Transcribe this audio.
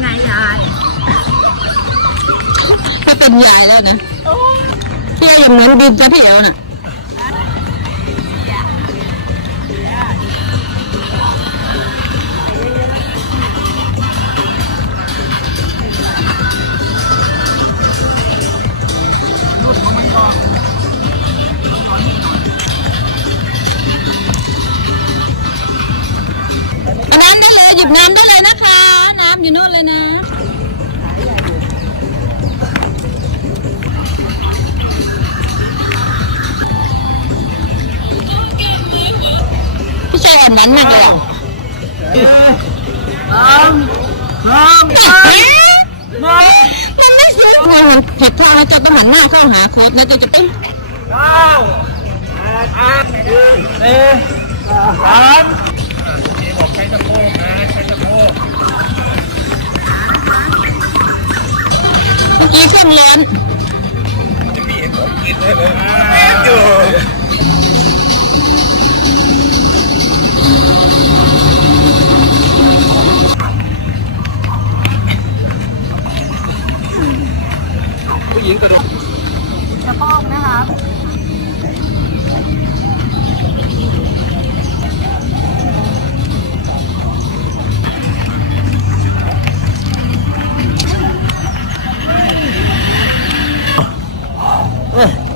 ไงยายก็เป็นยายแล้วนะยายอย่างนั้นดินจะแถวนะน้ำได้เลยหยิบน้ำได้เลยนะคะ พี่อ่อนหวานมากเลยอะน้ำน้ำน้มันไม่ซื้อพอมันผิดพลาดแล้วจะต้องหันหน้าเข้าหาโค้ดแล้วจะจะเป็นเก้าแปดอะสี่สามนี่บอกใช้สะโพกนะใช้สะโพกเมื่อกี้เครื่องร้อนจะมีเห็นผมกินเลยเลยอยู่ หญิงกระโดดกระป้องนะคะเออ